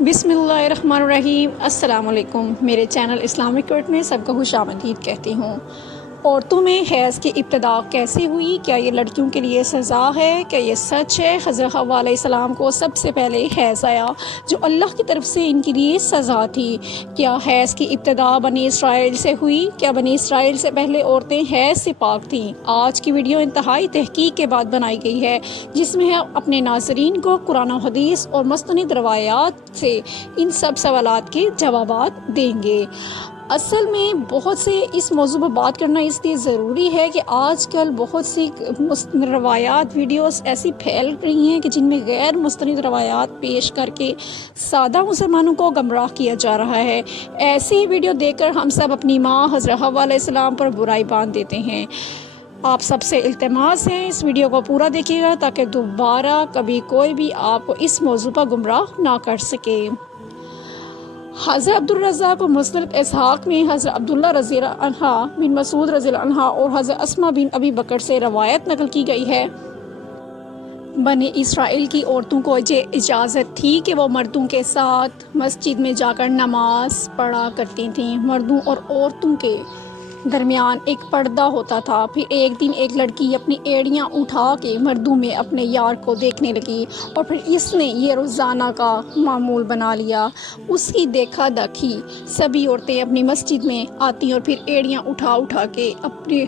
بسم اللہ الرحمن الرحیم۔ السلام علیکم۔ میرے چینل اسلامک ورڈ میں سب کو خوش آمدید کہتی ہوں۔ عورتوں میں حیض کی ابتدا کیسے ہوئی؟ کیا یہ لڑکیوں کے لیے سزا ہے؟ کیا یہ سچ ہے؟ حضرت حوا علیہ السلام کو سب سے پہلے حیض آیا جو اللہ کی طرف سے ان کے لیے سزا تھی۔ کیا حیض کی ابتدا بنی اسرائیل سے ہوئی؟ کیا بنی اسرائیل سے پہلے عورتیں حیض سے پاک تھیں؟ آج کی ویڈیو انتہائی تحقیق کے بعد بنائی گئی ہے جس میں ہم اپنے ناظرین کو قرآن و حدیث اور مستند روایات سے ان سب سوالات کے جوابات دیں گے۔ اصل میں بہت سے اس موضوع پر بات کرنا اس لیے ضروری ہے کہ آج کل بہت سی روایات ویڈیوز ایسی پھیل رہی ہیں کہ جن میں غیر مستند روایات پیش کر کے سادہ مسلمانوں کو گمراہ کیا جا رہا ہے۔ ایسی ویڈیو دیکھ کر ہم سب اپنی ماں حضرت حوا علیہ السلام پر برائی باندھ دیتے ہیں۔ آپ سب سے التماس ہے اس ویڈیو کو پورا دیکھیے گا تاکہ دوبارہ کبھی کوئی بھی آپ کو اس موضوع پر گمراہ نہ کر سکے۔ حضرت عبدالرزاق و مسند اسحاق میں حضرت عبداللہ رضی اللہ عنہ بن مسعود رضی اللہ عنہ اور حضرت اسماء بن ابی بکر سے روایت نقل کی گئی ہے۔ بنی اسرائیل کی عورتوں کو یہ اجازت تھی کہ وہ مردوں کے ساتھ مسجد میں جا کر نماز پڑھا کرتی تھیں۔ مردوں اور عورتوں کے درمیان ایک پردہ ہوتا تھا۔ پھر ایک دن ایک لڑکی اپنی ایڑیاں اٹھا کے مردوں میں اپنے یار کو دیکھنے لگی اور پھر اس نے یہ روزانہ کا معمول بنا لیا۔ اس کی دیکھا دیکھی سبھی عورتیں اپنی مسجد میں آتی اور پھر ایڑیاں اٹھا کے اپنے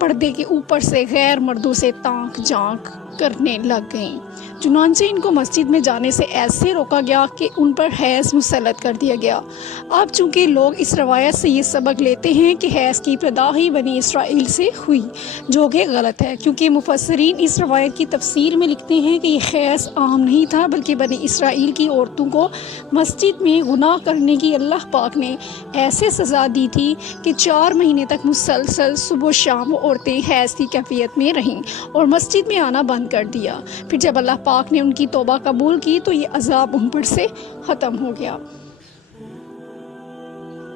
پردے کے اوپر سے غیر مردوں سے تانک جھانک کرنے لگ گئیں۔ چنانچہ ان کو مسجد میں جانے سے ایسے روکا گیا کہ ان پر حیض مسلط کر دیا گیا۔ اب چونکہ لوگ اس روایت سے یہ سبق لیتے ہیں کہ حیض کی ابتدا ہی بنی اسرائیل سے ہوئی، جو کہ غلط ہے، کیونکہ مفسرین اس روایت کی تفسیر میں لکھتے ہیں کہ یہ حیض عام نہیں تھا بلکہ بنی اسرائیل کی عورتوں کو مسجد میں گناہ کرنے کی اللہ پاک نے ایسے سزا دی تھی کہ 4 مہینے تک مسلسل صبح و شام عورتیں حیض کی کیفیت میں رہیں اور مسجد میں آنا بند کر دیا۔ پھر جب اللہ پاک نے ان کی توبہ قبول کی تو یہ عذاب ان پر سے ختم ہو گیا۔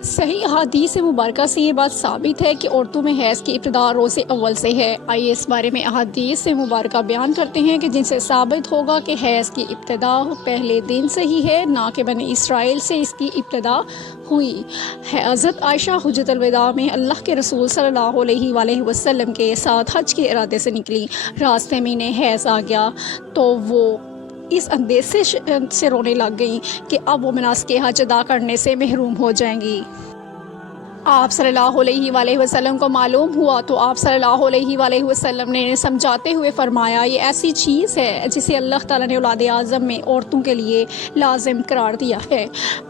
صحیح احادیث مبارکہ سے یہ بات ثابت ہے کہ عورتوں میں حیض کی ابتدا روز اول سے ہے۔ آئیے اس بارے میں احادیث مبارکہ بیان کرتے ہیں کہ جن سے ثابت ہوگا کہ حیض کی ابتدا پہلے دن سے ہی ہے، نہ کہ بنی اسرائیل سے اس کی ابتدا ہوئی۔ حضرت عائشہ حجۃ الوداع میں اللہ کے رسول صلی اللہ علیہ وآلہ وسلم کے ساتھ حج کے ارادے سے نکلی۔ راستے میں انہیں حیض آ گیا تو وہ اس اندیشے سے رونے لگ گئیں کہ اب وہ مناسک حج ادا کرنے سے محروم ہو جائیں گی۔ آپ صلی اللہ علیہ وآلہ وسلم کو معلوم ہوا تو آپ صلی اللہ علیہ وآلہ وسلم نے سمجھاتے ہوئے فرمایا، یہ ایسی چیز ہے جسے اللہ تعالیٰ نے اولاد اعظم میں عورتوں کے لیے لازم قرار دیا ہے۔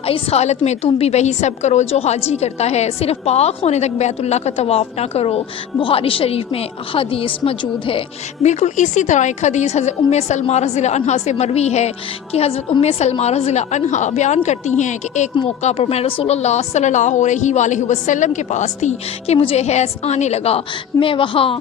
اس حالت میں تم بھی وہی سب کرو جو حاجی کرتا ہے، صرف پاک ہونے تک بیت اللہ کا طواف نہ کرو۔ بخاری شریف میں حدیث موجود ہے۔ بالکل اسی طرح ایک حدیث حضرت ام سلمہ رضی اللہ عنہا سے مروی ہے کہ حضرت ام سلمہ رضی اللہ عنہا بیان کرتی ہیں کہ ایک موقع پر میں رسول اللہ صلی اللہ علیہ وآلہ وسلم کے پاس تھی کہ مجھے حیض آنے لگا۔ میں وہاں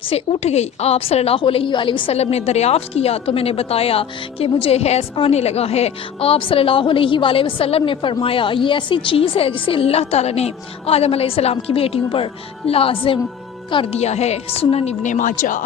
سے اٹھ گئی۔ آپ صلی اللہ علیہ وآلہ وسلم نے دریافت کیا تو میں نے بتایا کہ مجھے حیض آنے لگا ہے۔ آپ صلی اللہ علیہ وآلہ وسلم نے فرمایا، یہ ایسی چیز ہے جسے اللہ تعالیٰ نے آدم علیہ السلام کی بیٹیوں پر لازم کر دیا ہے۔ سنن ابن ماجہ۔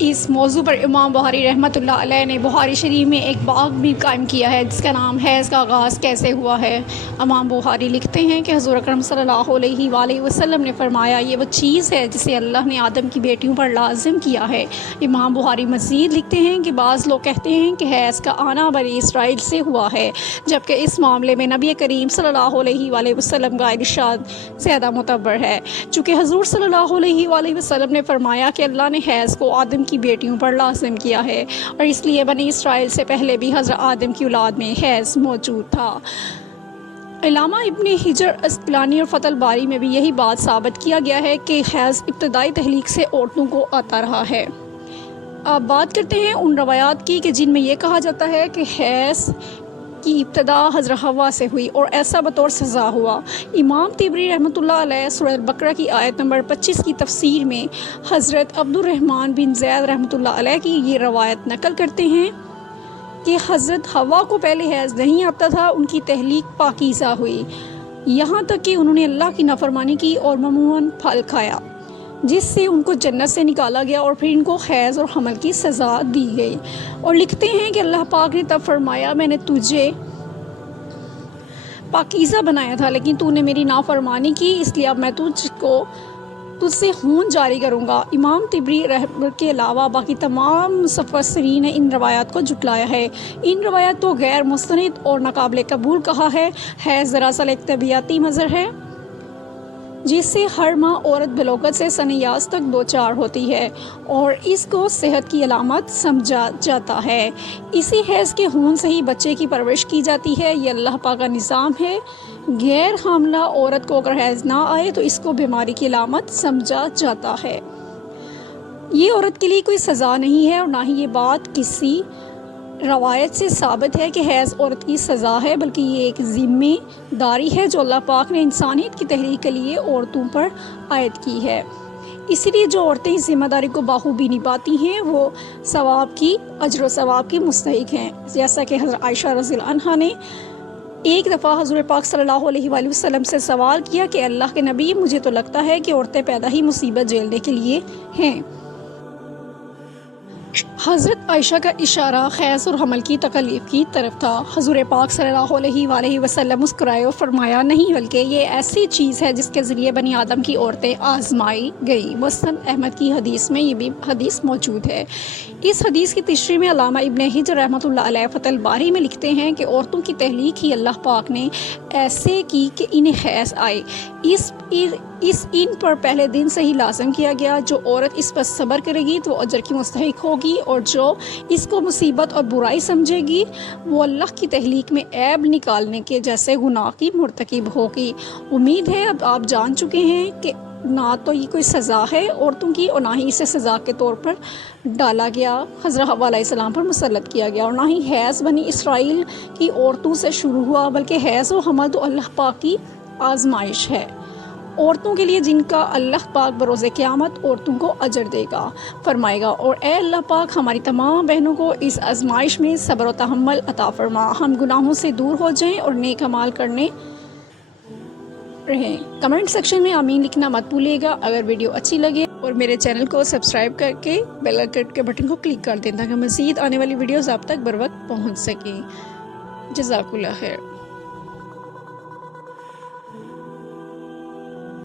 اس موضوع پر امام بخاری رحمۃ اللہ علیہ نے بخاری شریف میں ایک باب بھی قائم کیا ہے جس کا نام حیض کا آغاز کیسے ہوا ہے۔ امام بخاری لکھتے ہیں کہ حضور اکرم صلی اللہ علیہ وآلہ وسلم نے فرمایا، یہ وہ چیز ہے جسے اللہ نے آدم کی بیٹیوں پر لازم کیا ہے۔ امام بخاری مزید لکھتے ہیں کہ بعض لوگ کہتے ہیں کہ حیض کا آنا بنی اسرائیل سے ہوا ہے، جبکہ اس معاملے میں نبی کریم صلی اللہ علیہ وآلہ وسلم کا ارشاد زیادہ معتبر ہے، چونکہ حضور صلی اللہ علیہ وآلہ وسلم نے فرمایا کہ اللہ نے حیض کو آدم کی بیٹیوں پر لازم کیا ہے اور اس لیے بنی اسرائیل سے پہلے بھی حضرت آدم کی اولاد میں حیض موجود تھا۔ علامہ ابن حجر اسقلانی اور فتح الباری میں بھی یہی بات ثابت کیا گیا ہے کہ حیض ابتدائی تخلیق سے عورتوں کو آتا رہا ہے۔ اب بات کرتے ہیں ان روایات کی کہ جن میں یہ کہا جاتا ہے کہ حیض کی ابتدا حضرت حوا سے ہوئی اور ایسا بطور سزا ہوا۔ امام طبری رحمۃ اللہ علیہ سورہ البقرہ کی آیت نمبر 25 کی تفسیر میں حضرت عبد الرحمن بن زید رحمۃ اللہ علیہ کی یہ روایت نقل کرتے ہیں کہ حضرت حوا کو پہلے حیض نہیں آتا تھا، ان کی تخلیق پاکیزہ ہوئی، یہاں تک کہ انہوں نے اللہ کی نافرمانی کی اور ممنوعہ پھل کھایا۔ جس سے ان کو جنت سے نکالا گیا اور پھر ان کو حیض اور حمل کی سزا دی گئی۔ اور لکھتے ہیں کہ اللہ پاک نے تب فرمایا میں نے تجھے پاکیزہ بنایا تھا لیکن تو نے میری نافرمانی کی، اس لیے اب میں تجھ سے خون جاری کروں گا۔ امام طبری کے علاوہ باقی تمام مفسرین نے ان روایات کو جھٹلایا ہے۔ ان روایات کو غیر مستند اور ناقابل قبول کہا ہے۔ حیض دراصل ایک طبیعتی مظہر ہے جس سے ہر ماہ عورت بلوغت سے سنیاس تک دوچار ہوتی ہے اور اس کو صحت کی علامت سمجھا جاتا ہے۔ اسی حیض کے خون سے ہی بچے کی پرورش کی جاتی ہے۔ یہ اللہ پاک کا نظام ہے۔ غیر حاملہ عورت کو اگر حیض نہ آئے تو اس کو بیماری کی علامت سمجھا جاتا ہے۔ یہ عورت کے لیے کوئی سزا نہیں ہے اور نہ ہی یہ بات کسی روایت سے ثابت ہے کہ حیض عورت کی سزا ہے، بلکہ یہ ایک ذمہ داری ہے جو اللہ پاک نے انسانیت کی تحریک کے لیے عورتوں پر عائد کی ہے۔ اسی لیے جو عورتیں اس ذمہ داری کو بخوبی نبھاتی ہیں وہ اجر و ثواب کی مستحق ہیں، جیسا کہ حضرت عائشہ رضی اللہ عنہا نے ایک دفعہ حضور پاک صلی اللہ علیہ وآلہ وسلم سے سوال کیا کہ اللہ کے نبی، مجھے تو لگتا ہے کہ عورتیں پیدا ہی مصیبت جھیلنے کے لیے ہیں۔ حضرت عائشہ کا اشارہ حیض اور حمل کی تکلیف کی طرف تھا۔ حضور پاک صلی اللہ علیہ وآلہ وسلم مسکرائے اور فرمایا، نہیں بلکہ یہ ایسی چیز ہے جس کے ذریعے بنی آدم کی عورتیں آزمائی گئی۔ مسند احمد کی حدیث میں یہ بھی حدیث موجود ہے۔ اس حدیث کی تشریح میں علامہ ابن حجر رحمۃ اللہ علیہ فتح الباری میں لکھتے ہیں کہ عورتوں کی تخلیق ہی اللہ پاک نے ایسے کی کہ انہیں حیض آئے۔ ان پر پہلے دن سے ہی لازم کیا گیا، جو عورت اس پر صبر کرے گی تو وہ اجر کی مستحق ہوگی، اور جو اس کو مصیبت اور برائی سمجھے گی وہ اللہ کی تخلیق میں عیب نکالنے کے جیسے گناہ کی مرتکب ہوگی۔ امید ہے اب آپ جان چکے ہیں کہ نہ تو یہ کوئی سزا ہے عورتوں کی اور نہ ہی اسے سزا کے طور پر ڈالا گیا، حضرت حوا علیہ السلام پر مسلط کیا گیا، اور نہ ہی حیض بنی اسرائیل کی عورتوں سے شروع ہوا، بلکہ حیض و حمل تو اللہ پاک کی آزمائش ہے عورتوں کے لیے، جن کا اللہ پاک بروز قیامت عورتوں کو اجر دے گا، فرمائے گا۔ اور اے اللہ پاک ہماری تمام بہنوں کو اس آزمائش میں صبر و تحمل عطا فرما، ہم گناہوں سے دور ہو جائیں اور نیک اعمال کرنے رہیں۔ کمنٹ سیکشن میں آمین لکھنا مت بھولیے گا۔ اگر ویڈیو اچھی لگے اور میرے چینل کو سبسکرائب کر کے بیل آئیکن کے بٹن کو کلک کر دیں تاکہ مزید آنے والی ویڈیوز آپ تک بر وقت پہنچ سکیں۔ جزاک اللہ خیر۔